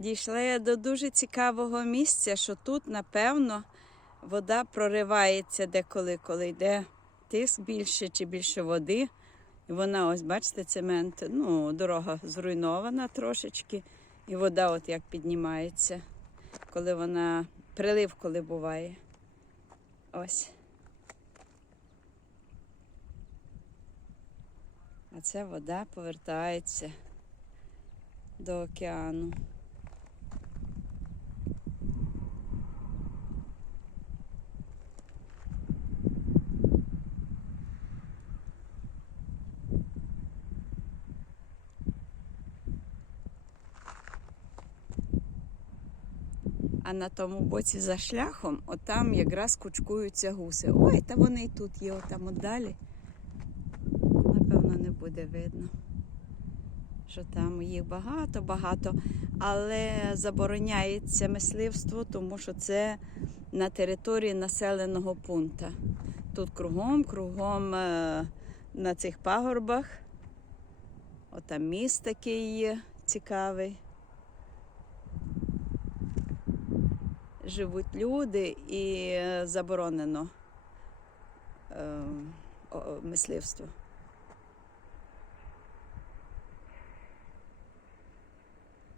Дійшла я до дуже цікавого місця, що тут, напевно, вода проривається деколи, коли йде тиск більше чи більше води. І вона, ось, бачите, цемент, ну, дорога зруйнована трошечки, і вода от як піднімається, коли вона, прилив, коли буває. Ось. А ця вода повертається до океану. А на тому боці за шляхом, отам якраз кучкуються гуси. Ой, та вони і тут є, отам от далі. Напевно, не буде видно, що там їх багато-багато. Але забороняється мисливство, тому що це на території населеного пункту. Тут кругом, кругом е, на цих пагорбах. Отам міст такий цікавий. Живуть люди і заборонено е, мисливство.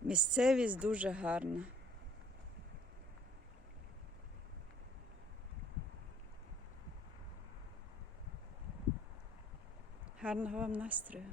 Місцевість дуже гарна. Гарного вам настрою.